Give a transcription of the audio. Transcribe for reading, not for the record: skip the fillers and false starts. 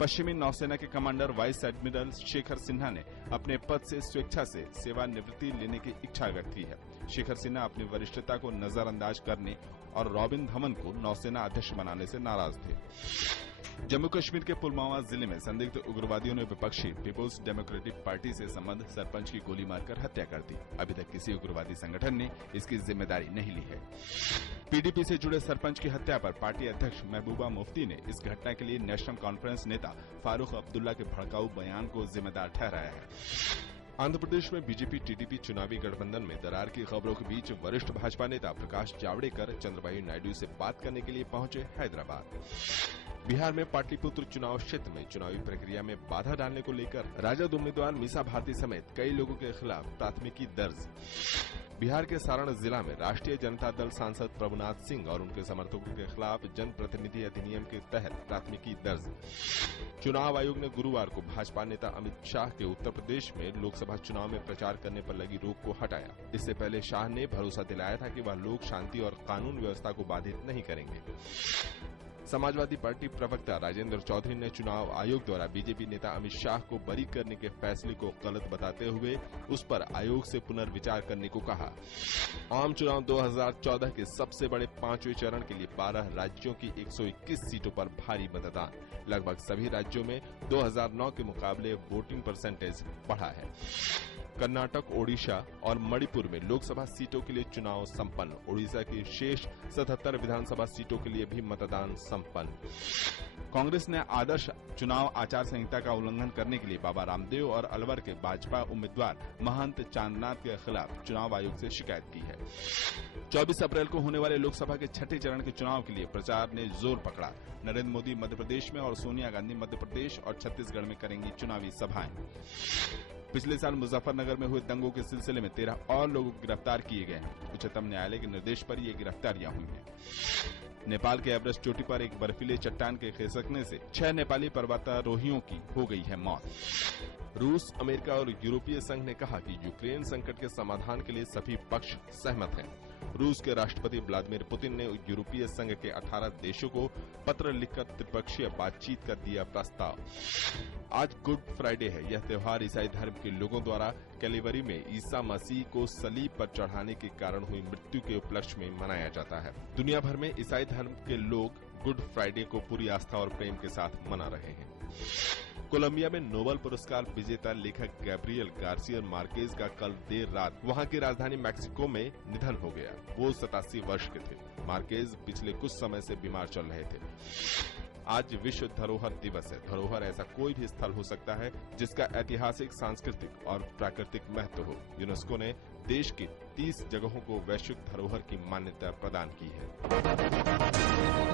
पश्चिमी नौसेना के commander vice admiral Shekhar Sinha ने अपने पद से स्वेच्छा से सेवानिवृत्ति लेने की इच्छा व्यक्त की है। शेखर सिन्हा अपनी वरिष्ठता को नजरअंदाज करने और रॉबिन धवन को नौसेना अध्यक्ष बनाने से नाराज थे। जम्मू कश्मीर के पुलवामा जिले में संदिग्ध उग्रवादियों ने विपक्षी पीपुल्स डेमोक्रेटिक पार्टी से संबंध सरपंच की गोली मारकर हत्या कर दी। अभी तक किसी उग्रवादी संगठन ने इसकी जिम्मेदारी नहीं ली है। पीडीपी से जुड़े सरपंच की हत्या पर पार्टी अध्यक्ष महबूबा मुफ्ती ने इस घटना के लिए नेशनल कॉन्फ्रेंस नेता फारूक अब्दुल्ला के भड़काऊ बयान को जिम्मेदार ठहराया है। आंध्र प्रदेश में बीजेपी टीडीपी चुनावी गठबंधन में दरार की खबरों के बीच वरिष्ठ भाजपा नेता प्रकाश जावड़ेकर चंद्रबाबू नायडू से बात करने के लिए पहुंचे हैदराबाद। बिहार में पाटलिपुत्र चुनाव क्षेत्र में चुनावी प्रक्रिया में बाधा डालने को लेकर राजद उम्मीदवार मीसा भारती समेत कई लोगों के खिलाफ प्राथमिकी दर्ज। बिहार के सारण जिला में राष्ट्रीय जनता दल सांसद प्रभुनाथ सिंह और उनके समर्थकों के खिलाफ जनप्रतिनिधि अधिनियम के तहत प्राथमिकी दर्ज। चुनाव आयोग ने गुरुवार को भाजपा नेता अमित शाह के उत्तर प्रदेश में लोकसभा चुनाव में प्रचार करने पर लगी रोक को हटाया। इससे पहले शाह ने भरोसा दिलाया था कि वह लोक शांति और कानून व्यवस्था को बाधित नहीं करेंगे। समाजवादी पार्टी प्रवक्ता राजेंद्र चौधरी ने चुनाव आयोग द्वारा बीजेपी नेता अमित शाह को बरी करने के फैसले को गलत बताते हुए उस पर आयोग से पुनर्विचार करने को कहा। आम चुनाव 2014 के सबसे बड़े 5वें चरण के लिए 12 राज्यों की 121 सीटों पर भारी मतदान। लगभग सभी राज्यों में 2009 के मुकाबले वोटिंग परसेंटेज बढ़ा है। कर्नाटक, ओडिशा और मणिपुर में लोकसभा सीटों के लिए चुनाव संपन्न। ओडिशा की शेष 77 विधानसभा सीटों के लिए भी मतदान संपन्न। कांग्रेस ने आदर्श चुनाव आचार संहिता का उल्लंघन करने के लिए बाबा रामदेव और अलवर के भाजपा उम्मीदवार महंत चांदनाथ के खिलाफ चुनाव आयोग से शिकायत की है। 24 अप्रैल को होने वाले लोकसभा के छठे चरण के चुनाव के लिए प्रचार ने जोर पकड़ा। नरेंद्र मोदी मध्य प्रदेश में और सोनिया गांधी मध्य प्रदेश और छत्तीसगढ़ में करेंगी चुनावी सभाएं। पिछले साल मुजफ्फरनगर में हुए दंगों के सिलसिले में 13 और लोग गिरफ्तार किए गए हैं। उच्चतम न्यायालय के निर्देश पर ये गिरफ्तारियां हुई हैं। नेपाल के एवरेस्ट चोटी पर एक बर्फीले चट्टान के खिसकने से 6 नेपाली पर्वतारोहियों की हो गई है मौत। रूस, अमेरिका और यूरोपीय संघ ने कहा कि यूक्रेन संकट के समाधान के लिए सभी पक्ष सहमत हैं। रूस के राष्ट्रपति व्लादिमीर पुतिन ने यूरोपीय संघ के 18 देशों को पत्र लिखकर त्रिपक्षीय बातचीत का दिया प्रस्ताव। आज गुड फ्राइडे है। यह त्योहार ईसाई धर्म के लोगों द्वारा कैलिवरी में ईसा मसीह को सलीब पर चढ़ाने के कारण हुई मृत्यु के उपलक्ष्य में मनाया जाता है। दुनिया भर में ईसाई धर्म के लोग गुड फ्राइडे को पूरी आस्था और प्रेम के साथ मना रहे हैं। कोलंबिया में नोबेल पुरस्कार विजेता लेखक गैब्रियल गार्सिया मार्केज का कल देर रात वहां की राजधानी मैक्सिको में निधन हो गया। वो 87 वर्ष के थे। मार्केज पिछले कुछ समय से बीमार चल रहे थे। आज विश्व धरोहर दिवस है। धरोहर ऐसा कोई भी स्थल हो सकता है जिसका ऐतिहासिक, सांस्कृतिक और प्राकृतिक महत्व हो। यूनेस्को ने देश की 30 जगहों को वैश्विक धरोहर की मान्यता प्रदान की है।